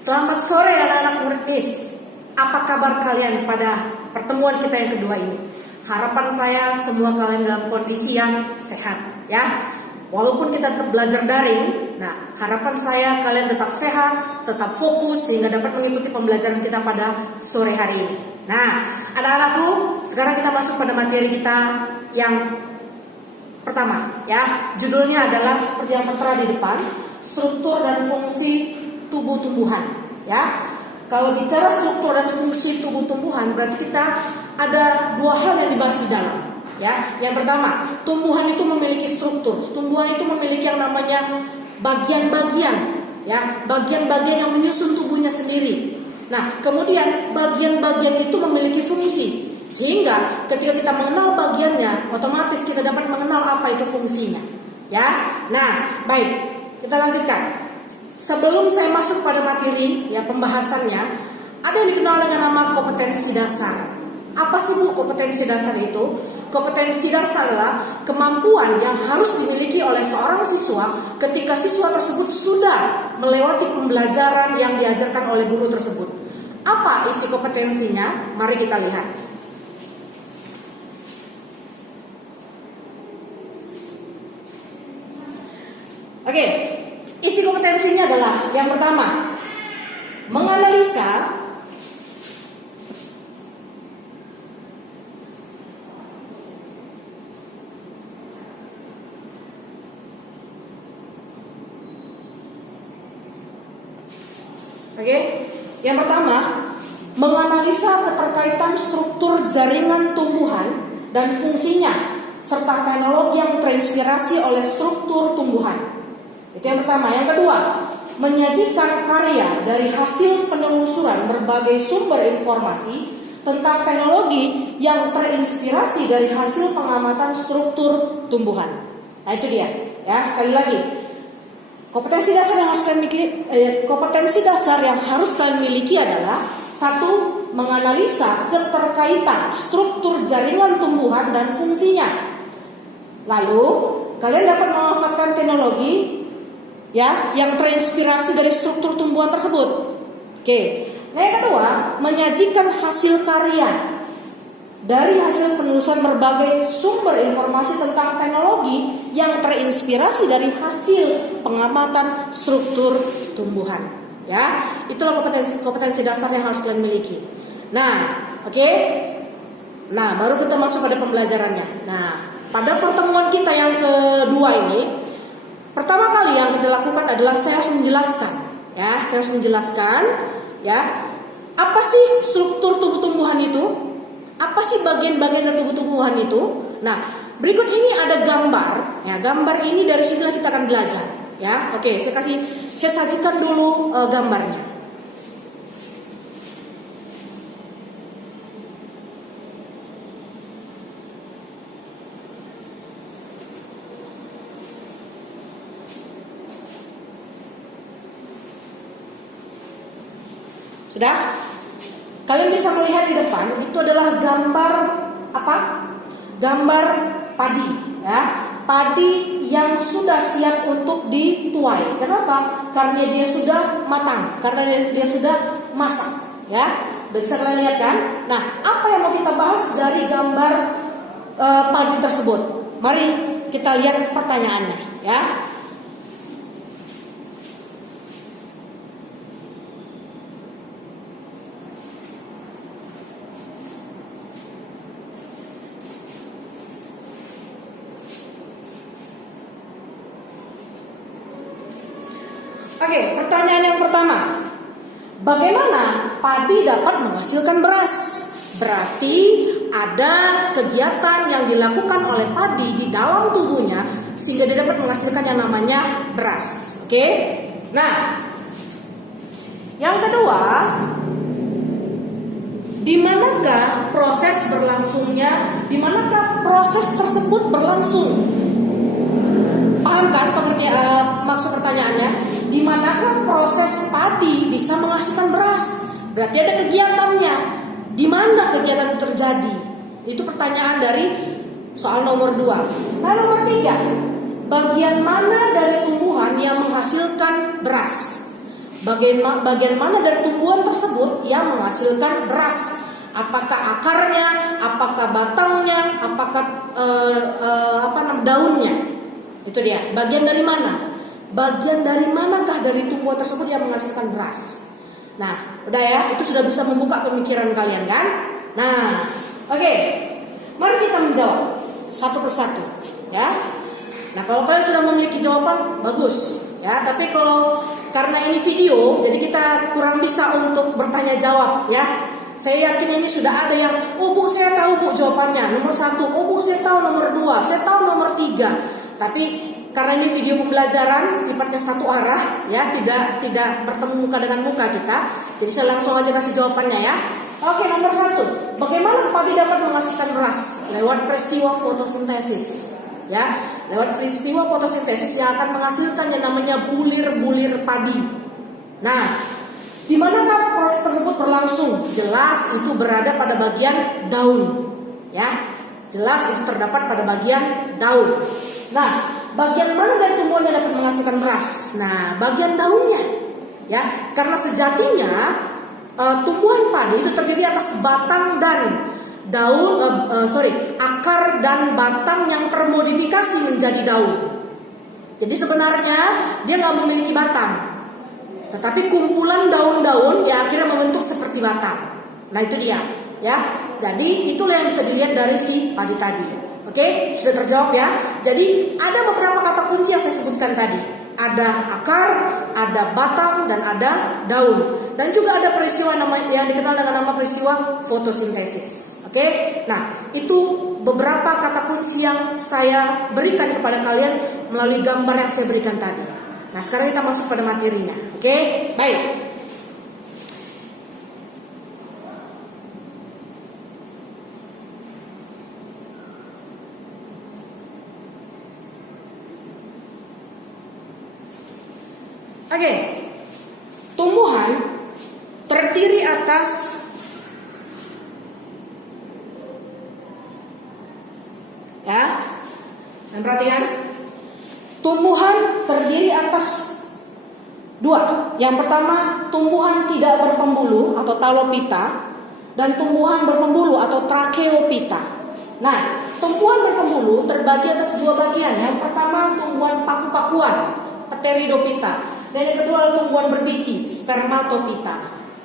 Selamat sore anak-anak murid MIS. Apa kabar kalian pada pertemuan kita yang kedua ini? Harapan saya semua kalian dalam kondisi yang sehat ya. Walaupun kita tetap belajar daring, nah harapan saya kalian tetap sehat, tetap fokus sehingga dapat mengikuti pembelajaran kita pada sore hari ini. Nah, anak-anakku, sekarang kita masuk pada materi kita yang pertama ya. Judulnya adalah seperti yang tertera di depan, struktur dan fungsi tubuh tumbuhan ya. Kalau bicara struktur dan fungsi tubuh tumbuhan, berarti kita ada dua hal yang dibahas di dalam ya. Yang pertama, tumbuhan itu memiliki struktur. Tumbuhan itu memiliki yang namanya bagian-bagian ya, bagian-bagian yang menyusun tubuhnya sendiri. Nah, kemudian bagian-bagian itu memiliki fungsi, sehingga ketika kita mengenal bagiannya, otomatis kita dapat mengenal apa itu fungsinya ya. Nah, baik, kita lanjutkan. Sebelum saya masuk pada materi ya pembahasannya, ada yang dikenal dengan nama kompetensi dasar. Apa sih Bu kompetensi dasar itu? Kompetensi dasar adalah kemampuan yang harus dimiliki oleh seorang siswa ketika siswa tersebut sudah melewati pembelajaran yang diajarkan oleh guru tersebut. Apa isi kompetensinya? Mari kita lihat. Oke. Isi kompetensinya adalah yang pertama, menganalisa yang pertama, menganalisa keterkaitan struktur jaringan tumbuhan dan fungsinya serta teknologi yang terinspirasi oleh struktur tumbuhan. Itu yang pertama. Yang kedua, menyajikan karya dari hasil penelusuran berbagai sumber informasi tentang teknologi yang terinspirasi dari hasil pengamatan struktur tumbuhan. Nah itu dia. Ya, sekali lagi, kompetensi dasar yang harus kalian miliki adalah satu, menganalisa keterkaitan struktur jaringan tumbuhan dan fungsinya. Lalu kalian dapat memanfaatkan teknologi ya yang terinspirasi dari struktur tumbuhan tersebut. Oke. Nah yang kedua, menyajikan hasil karya dari hasil penelusuran berbagai sumber informasi tentang teknologi yang terinspirasi dari hasil pengamatan struktur tumbuhan. Ya, itulah kompetensi dasar yang harus kalian miliki. Nah, oke. Nah, baru kita masuk pada pembelajarannya. Nah, pada pertemuan kita yang kedua ini, pertama kali yang kita lakukan adalah saya harus menjelaskan ya, apa sih struktur tubuh tumbuhan itu? Apa sih bagian-bagian dari tubuh tumbuhan itu? Nah, berikut ini ada gambar. Ya, gambar ini dari sinilah kita akan belajar. Ya, oke, saya sajikan dulu gambarnya. Sudah? Kalian bisa melihat di depan itu adalah gambar apa? Gambar padi, ya. Padi yang sudah siap untuk dituai. Kenapa? Karena dia sudah matang, karena dia sudah masak, ya. Bisa kalian lihat kan? Nah, apa yang mau kita bahas dari gambar padi tersebut? Mari kita lihat pertanyaannya, ya. Oke, pertanyaan yang pertama. Bagaimana padi dapat menghasilkan beras? Berarti ada kegiatan yang dilakukan oleh padi di dalam tubuhnya sehingga dia dapat menghasilkan yang namanya beras. Oke? Nah, yang kedua, di manakah proses berlangsungnya? Di manakah proses tersebut berlangsung? Paham kan maksud pertanyaannya? Di manakah proses padi bisa menghasilkan beras? Berarti ada kegiatannya. Di mana kegiatan itu terjadi? Itu pertanyaan dari soal nomor 2. Nah, nomor 3. Bagian mana dari tumbuhan yang menghasilkan beras? bagian mana dari tumbuhan tersebut yang menghasilkan beras. Apakah akarnya, apakah batangnya, apakah daunnya. Itu dia. Bagian dari mana? Bagian dari manakah dari tumbuhan tersebut yang menghasilkan beras? Nah, udah ya, itu sudah bisa membuka pemikiran kalian kan? Nah, oke. Mari kita menjawab satu persatu, ya. Nah, kalau kalian sudah memiliki jawaban, bagus, ya. Tapi kalau karena ini video, jadi kita kurang bisa untuk bertanya jawab, ya. Saya yakin ini sudah ada yang, oh Bu, saya tahu Bu jawabannya, nomor 1. Oh Bu, saya tahu nomor 2, saya tahu nomor 3. Tapi karena ini video pembelajaran sifatnya satu arah, ya, tidak bertemu muka dengan muka kita. Jadi saya langsung aja kasih jawabannya ya. Oke, nomor 1. Bagaimana padi dapat menghasilkan beras? Lewat peristiwa fotosintesis. Ya, lewat peristiwa fotosintesis yang akan menghasilkan yang namanya bulir-bulir padi. Nah, di manakah proses tersebut berlangsung? Jelas itu berada pada bagian daun. Ya, jelas itu terdapat pada bagian daun. Nah, bagian mana dari tumbuhan yang dapat menghasilkan beras? Nah, bagian daunnya. Ya, karena sejatinya tumbuhan padi itu terdiri atas batang dan akar dan batang yang termodifikasi menjadi daun. Jadi sebenarnya dia nggak memiliki batang, tetapi kumpulan daun-daun yang akhirnya membentuk seperti batang. Nah itu dia, ya. Jadi itulah yang bisa dilihat dari si padi tadi. Oke, sudah terjawab ya. Jadi ada beberapa kata kunci yang saya sebutkan tadi. Ada akar, ada batang, dan ada daun. Dan juga ada peristiwa yang dikenal dengan nama peristiwa fotosintesis. Oke, nah itu beberapa kata kunci yang saya berikan kepada kalian melalui gambar yang saya berikan tadi. Nah sekarang kita masuk pada materinya. Oke, baik. Oke, tumbuhan terdiri atas dan perhatikan, tumbuhan terdiri atas dua. Yang pertama, tumbuhan tidak berpembuluh atau talopita, dan tumbuhan berpembuluh atau tracheopita. Nah, tumbuhan berpembuluh terbagi atas dua bagian. Yang pertama, tumbuhan paku-pakuan, pteridopita. Dan yang kedua adalah tumbuhan berbiji, spermatopita.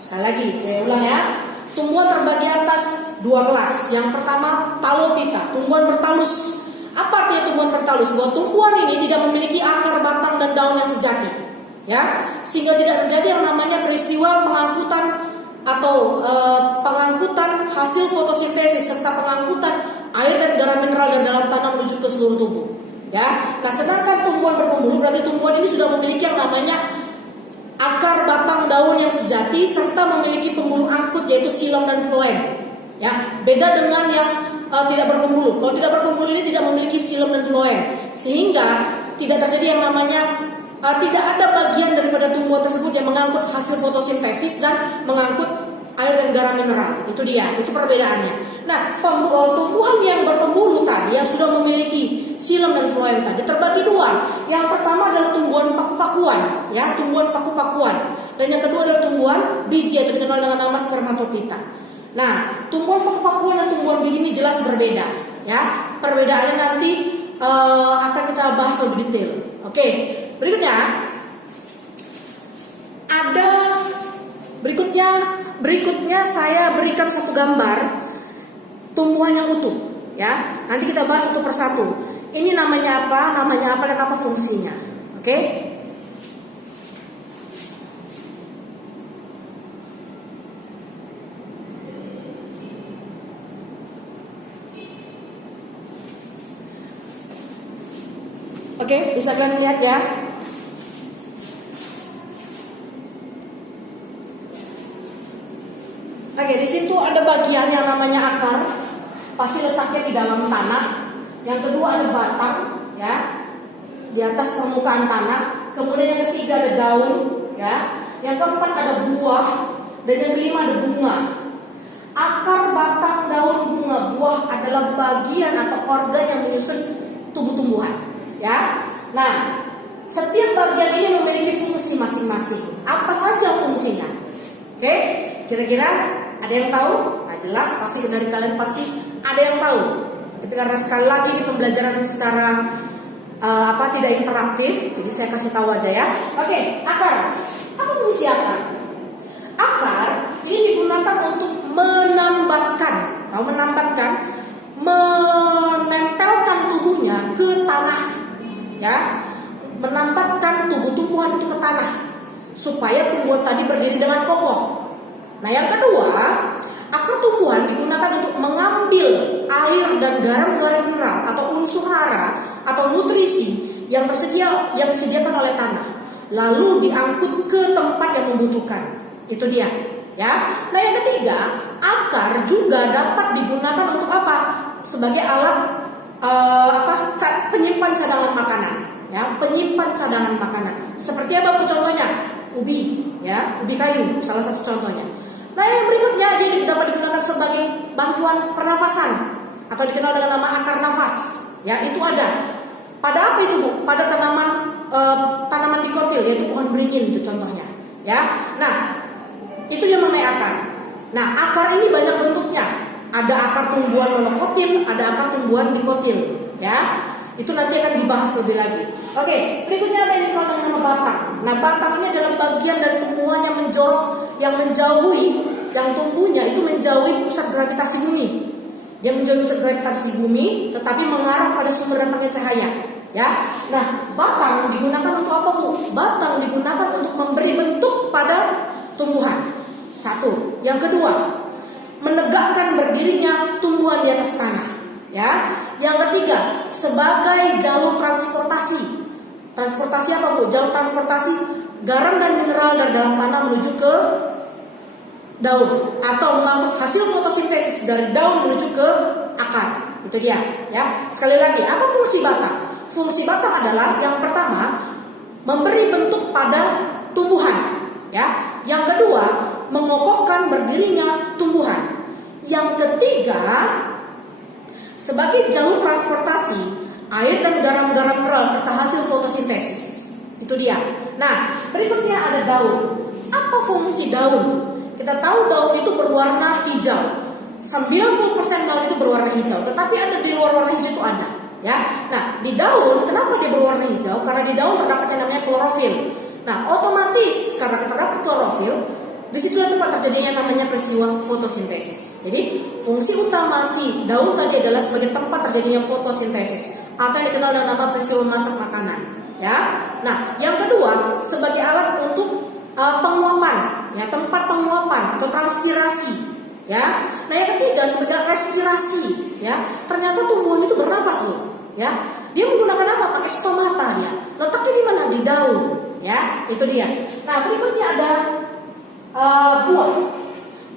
Sekali lagi, saya ulang ya. Tumbuhan terbagi atas dua kelas. Yang pertama, talopita, tumbuhan bertalus. Apa artinya tumbuhan bertalus? Bahwa tumbuhan ini tidak memiliki akar, batang, dan daun yang sejati, ya, sehingga tidak terjadi yang namanya peristiwa pengangkutan atau pengangkutan hasil fotosintesis serta pengangkutan air dan garam mineral dari dalam tanah menuju ke seluruh tubuh. Ya, nah sedangkan tumbuhan berpembuluh berarti tumbuhan ini sudah memiliki yang namanya akar, batang, daun yang sejati serta memiliki pembuluh angkut yaitu xilem dan floem. Ya, beda dengan yang tidak berpembuluh. Kalau tidak berpembuluh ini tidak memiliki xilem dan floem, sehingga tidak terjadi yang namanya tidak ada bagian daripada tumbuhan tersebut yang mengangkut hasil fotosintesis dan mengangkut air dan garam mineral. Itu dia, itu perbedaannya. Nah, tumbuhan yang berpembuluh tadi yang sudah memiliki xilem dan floem tadi terbagi dua. Yang pertama adalah tumbuhan paku-pakuan, ya, tumbuhan paku-pakuan. Dan yang kedua adalah tumbuhan biji atau dikenal dengan nama spermatopita. Nah, tumbuhan paku-pakuan dan tumbuhan biji ini jelas berbeda, ya. Perbedaannya nanti akan kita bahas lebih detail. Oke, berikutnya saya berikan satu gambar tumbuhan yang utuh, ya. Nanti kita bahas satu persatu. Ini namanya apa, dan apa fungsinya. Oke? Oke, bisa kalian lihat ya. Oke, di situ ada bagian yang namanya akar, pasti letaknya di dalam tanah. Yang kedua ada batang, ya, di atas permukaan tanah. Kemudian yang ketiga ada daun, ya. Yang keempat ada buah, dan yang kelima ada bunga. Akar, batang, daun, bunga, buah adalah bagian atau organ yang menyusun tubuh tumbuhan, ya. Nah, Setiap bagian ini memiliki fungsi masing-masing. Apa saja fungsinya? Oke, kira-kira ada yang tahu? Nah, jelas pasti dari kalian pasti ada yang tahu. Tapi karena sekali lagi di pembelajaran secara tidak interaktif, jadi saya kasih tahu aja ya. Oke, akar. Apa fungsi akar? Akar ini digunakan untuk menambatkan, tahu menambatkan, menempelkan tubuhnya ke tanah, ya. Menambatkan tubuh tumbuhan itu ke tanah supaya tumbuhan tadi berdiri dengan kokoh. Nah, yang kedua, akar tumbuhan digunakan untuk mengambil air dan garam mineral atau unsur hara atau nutrisi yang disediakan oleh tanah, lalu diangkut ke tempat yang membutuhkan. Itu dia, ya. Nah, yang ketiga, akar juga dapat digunakan untuk apa? Sebagai alat penyimpan cadangan makanan. Ya, penyimpan cadangan makanan. Seperti apa contohnya? Ubi, ya, ubi kayu, salah satu contohnya. Nah, yang berikutnya dia dapat digunakan sebagai bantuan pernafasan atau dikenal dengan nama akar nafas. Ya, itu ada. Pada apa itu, Bu? Pada tanaman dikotil, yaitu pohon beringin itu contohnya. Ya, nah itu yang mengenai akar. Nah, akar ini banyak bentuknya. Ada akar tumbuhan monokotil, ada akar tumbuhan dikotil. Ya. Itu nanti akan dibahas lebih lagi. Oke, berikutnya ada yang dikenal dengan nama batang. Nah, batang ini adalah bagian dari tumbuhan yang menjorok, yang tumbuhnya itu menjauhi pusat gravitasi bumi. Dia menjauhi pusat gravitasi bumi, tetapi mengarah pada sumber datangnya cahaya. Ya, nah batang digunakan untuk apa, Bu? Batang digunakan untuk memberi bentuk pada tumbuhan. Satu, yang kedua, menegakkan berdirinya tumbuhan di atas tanah. Ya, yang ketiga, sebagai jalur transportasi. Transportasi apa, Bu? Jalur transportasi garam dan mineral dari dalam tanah menuju ke daun, atau mengangkut hasil fotosintesis dari daun menuju ke akar. Itu dia, ya. Sekali lagi, apa fungsi batang? Fungsi batang adalah yang pertama, memberi bentuk pada tumbuhan, ya. Yang kedua, mengokohkan berdirinya tumbuhan. Yang ketiga, sebagai jalur transportasi air dan garam-garam mineral serta hasil fotosintesis. Itu dia. Nah, berikutnya ada daun. Apa fungsi daun? Kita tahu daun itu berwarna hijau. 90% daun itu berwarna hijau, tetapi ada di luar warna hijau itu ada, ya. Nah, di daun kenapa dia berwarna hijau? Karena di daun terdapat yang namanya klorofil. Nah, otomatis karena terdapat klorofil, disitulah tempat terjadinya namanya peristiwa fotosintesis. Jadi fungsi utama si daun tadi adalah sebagai tempat terjadinya fotosintesis atau yang dikenal dengan nama peristiwa memasak makanan. Ya, nah yang kedua sebagai alat untuk penguapan, ya, tempat penguapan atau transpirasi. Ya, nah yang ketiga sebagai respirasi. Ya, ternyata tumbuhan itu bernafas loh. Ya, dia menggunakan apa? Pakai stomata dia. Letaknya di mana? Di daun. Ya, itu dia. Nah berikutnya ada buah.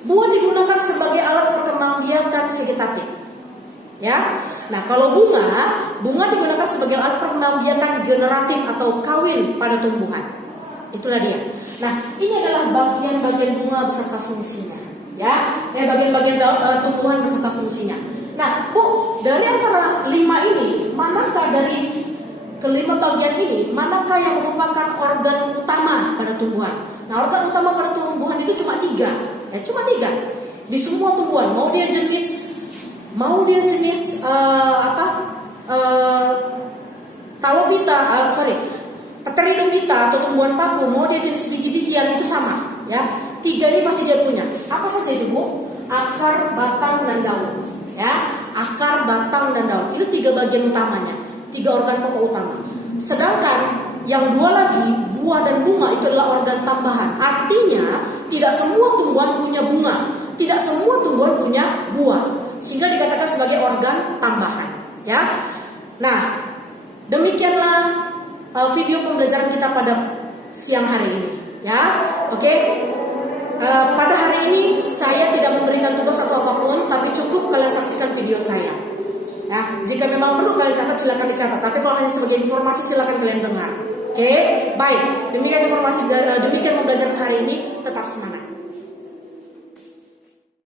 Buah digunakan sebagai alat perkembangbiakan vegetatif. Ya. Nah, kalau bunga digunakan sebagai alat perkembangbiakan generatif atau kawin pada tumbuhan. Itulah dia. Nah, ini adalah bagian-bagian bunga beserta fungsinya. Ya, bagian-bagian tumbuhan beserta fungsinya. Nah, Bu, dari antara 5 ini, manakah dari kelima bagian ini, manakah yang merupakan organ utama pada tumbuhan? Nah, organ utama pada tumbuhan itu cuma 3, ya, cuma 3. Di semua tumbuhan, mau dia jenis Pteridophyta atau tumbuhan paku, mau dia jenis biji-bijian itu sama, ya. 3 ini pasti dia punya. Apa saja itu, Bu? Akar, batang, dan daun. Ya, akar, batang, dan daun. Itu 3 bagian utamanya, 3 organ pokok utama. Sedangkan yang 2 lagi, buah dan bunga itu adalah organ tambahan. Artinya tidak semua tumbuhan punya bunga, tidak semua tumbuhan punya buah, sehingga dikatakan sebagai organ tambahan. Ya, nah demikianlah video pembelajaran kita pada siang hari ini. Ya, oke. Pada hari ini saya tidak memberikan tugas atau apapun, tapi cukup kalian saksikan video saya. Ya, jika memang perlu kalian catat silakan dicatat, tapi kalau hanya sebagai informasi silakan kalian dengar. Oke, baik. Demikian informasi, demikian pembelajaran hari ini. Tetap semangat.